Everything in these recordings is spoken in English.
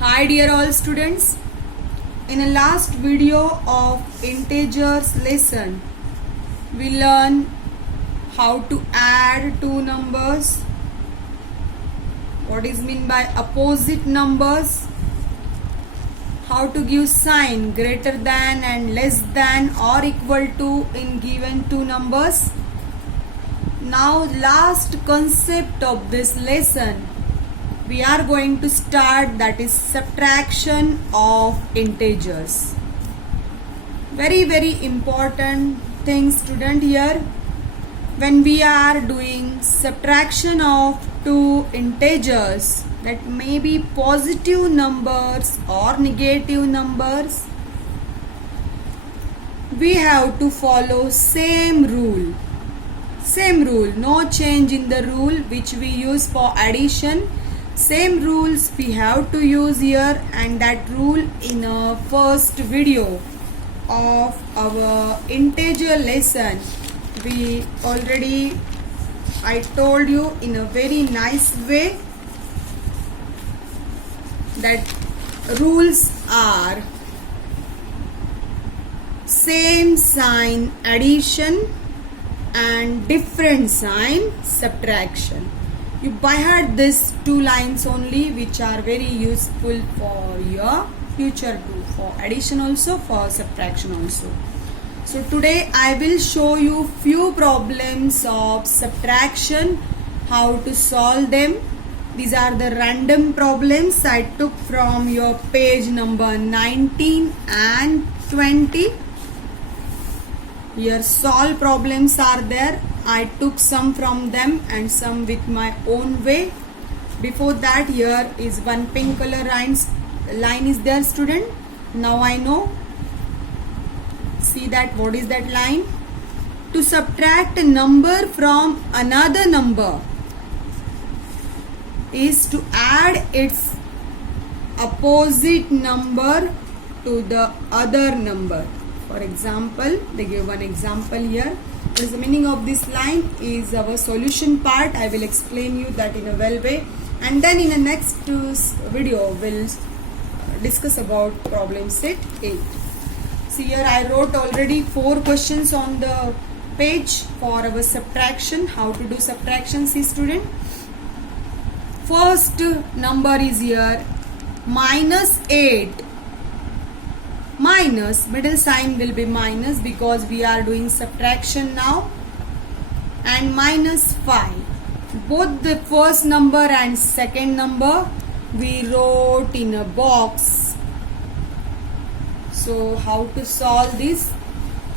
Hi dear all students, in a last video of integers lesson we learn how to add two numbers, what is meant by opposite numbers, how to give sign greater than and less than or equal to in given two numbers. Now last concept of this lesson we are going to start, that is subtraction of integers. Very important thing student here. When we are doing subtraction of two integers, that may be positive numbers or negative numbers, we have to follow same rule, no change in the rule which we use for addition. Same rules we have to use here, and that rule in a first video of our integer lesson I told you in a very nice way that rules are same sign addition and different sign subtraction. You by heart these two lines only, which are very useful for your future too, for addition also, for subtraction also. So today I will show you few problems of subtraction, how to solve them. These are the random problems I took from your page number 19 and 20. Here solve problems are there. I took some from them and some with my own way. Before that, here is one pink color line is there student. Now I know. See that, what is that line? To subtract a number from another number is to add its opposite number to the other number. For example, they give one example here. What is the meaning of this line is our solution part. I will explain you that in a well way, and then in the next video we'll discuss about problem set 8. See here I wrote already 4 questions on the page for our subtraction, how to do subtraction. See student, first number is here -8. Minus, middle sign will be minus because we are doing subtraction now, and -5. Both the first number and second number we wrote in a box. So how to solve this?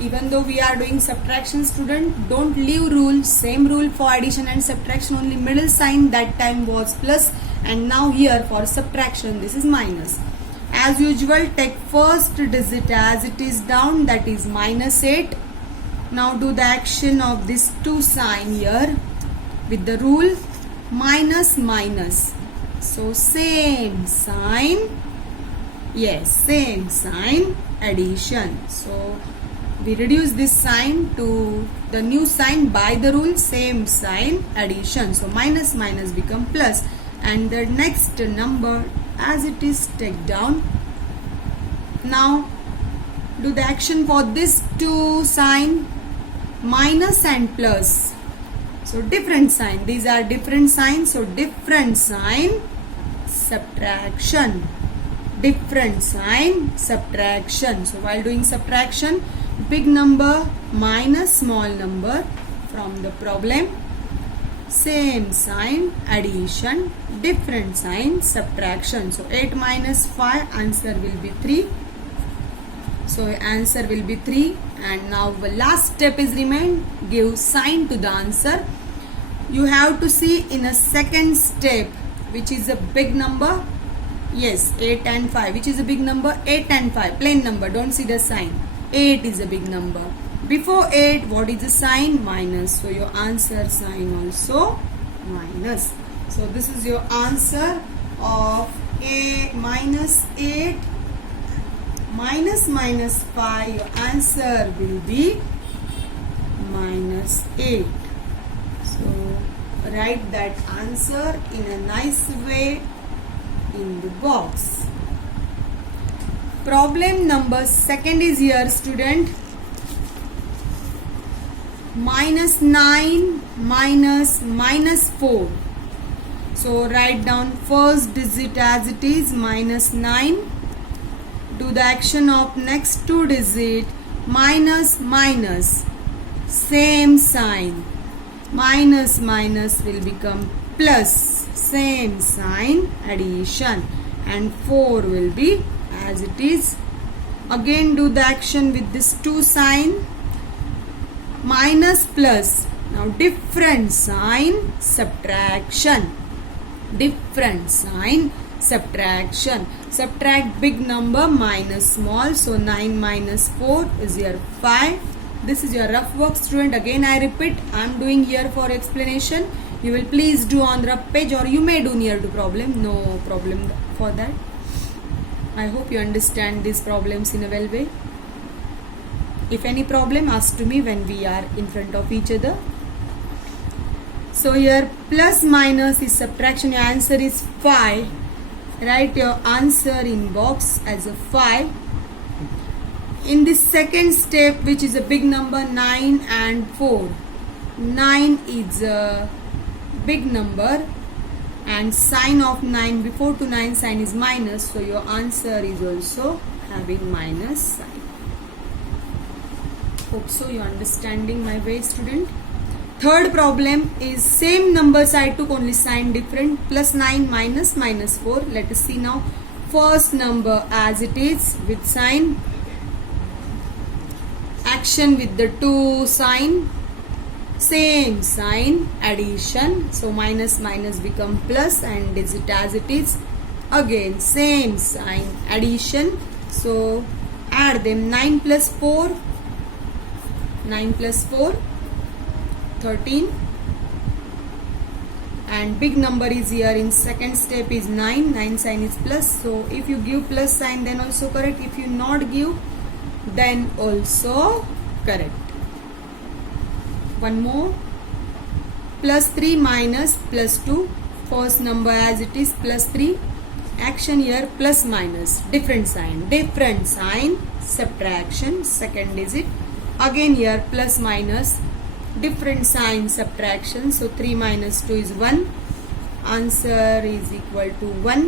Even though we are doing subtraction student, don't leave rule, same rule for addition and subtraction, only middle sign that time was plus, and now here for subtraction this is minus. As usual, take first digit as it is down, that is -8. Now do the action of this two sign here with the rule minus. So same sign, yes, same sign addition. So we reduce this sign to the new sign by the rule same sign addition. So minus become plus, and the next number as it is take down. Now do the action for this two sign minus and plus. So different sign, these are different signs, so different sign subtraction, different sign subtraction. So while doing subtraction, big number minus small number from the problem, same sign addition, different sign subtraction. So 8 minus 5, answer will be 3. So answer will be 3. And now the last step is remain, give sign to the answer. You have to see in a second step which is a big number. Yes, 8 and 5, which is a big number? 8 and 5, plain number, don't see the sign. 8 is a big number. Before 8, what is the sign? Minus. So your answer sign also minus. So this is your answer of a -8 minus 5. Your answer will be -8. So write that answer in a nice way in the box. Problem number second is here, student. -9 minus 4. So write down first digit as it is, -9. Do the action of next two digit, minus, same sign. Minus will become plus, same sign, addition. And 4 will be as it is. Again do the action with this two sign, minus plus. Now different sign, subtraction. Different sign, subtraction. Subtract big number minus small. So 9 minus 4 is your 5. This is your rough work, student. Again I repeat, I am doing here for explanation. You will please do on the rough page, or you may do near to problem. No problem for that. I hope you understand these problems in a well way. If any problem, ask to me when we are in front of each other. So here plus minus is subtraction. Your answer is 5. Write your answer in box as a 5. In this second step, which is a big number, 9 and 4. 9 is a big number and sign of 9 before to 9 sign is minus. So your answer is also having minus sign. Hope so you understanding my way, student. Third problem is same numbers I took, only sign different. +9 minus 4. Let us see now. First number as it is with sign. Action with the two sign. Same sign, addition. So minus become plus and digit as it is. Again same sign, addition. So add them. 9 plus 4. 9 plus 4. 13. And big number is here in second step is 9. 9 sign is plus. So if you give plus sign then also correct. If you not give then also correct. One more. +3 minus +2. First number as it is +3. Action here plus minus. Different sign. Subtraction. Second digit. Again here plus minus. Different sign, subtraction. So 3 minus 2 is 1. Answer is equal to 1.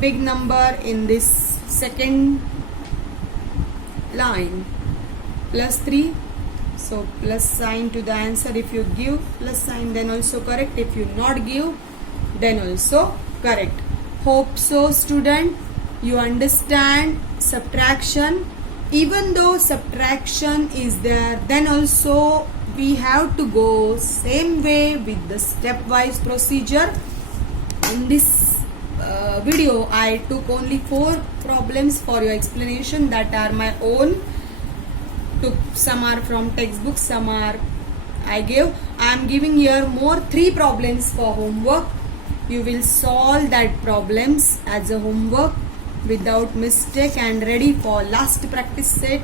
Big number in this second line, +3. So plus sign to the answer. If you give plus sign then also correct. If you not give then also correct. Hope so, student. You understand subtraction. Even though subtraction is there, then also we have to go same way with the stepwise procedure. In this video I took only 4 problems for your explanation that are my own. Some are from textbook, some are I gave. I am giving here more 3 problems for homework. You will solve that problems as a homework without mistake and ready for last practice set.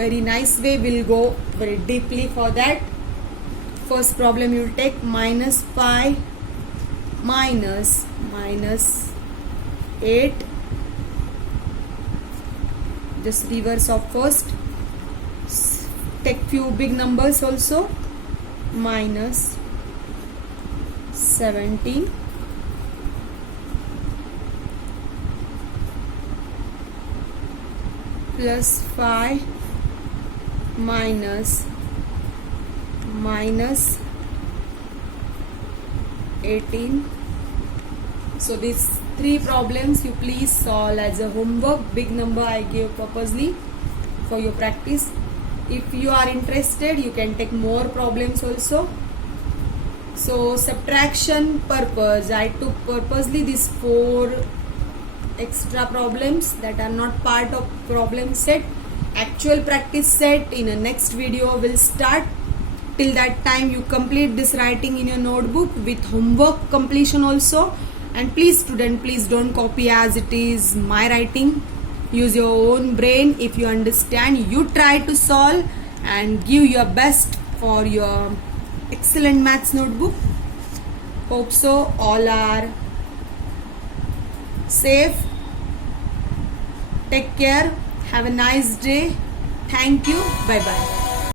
Very nice way, we'll go very deeply for that. First problem you will take -5 minus -8. Just reverse of first. Take few big numbers also. -17 +5 minus -18. So these 3 problems you please solve as a homework. Big number I gave purposely for your practice. If you are interested you can take more problems also. So subtraction purpose I took purposely these 4 extra problems that are not part of problem set. Actual practice set in a next video will start. Till that time you complete this writing in your notebook with homework completion also. And please student, please don't copy as it is my writing. Use your own brain. If you understand, you try to solve and give your best for your excellent maths notebook. Hope so all are safe Take care. Have a nice day. Thank you. Bye bye.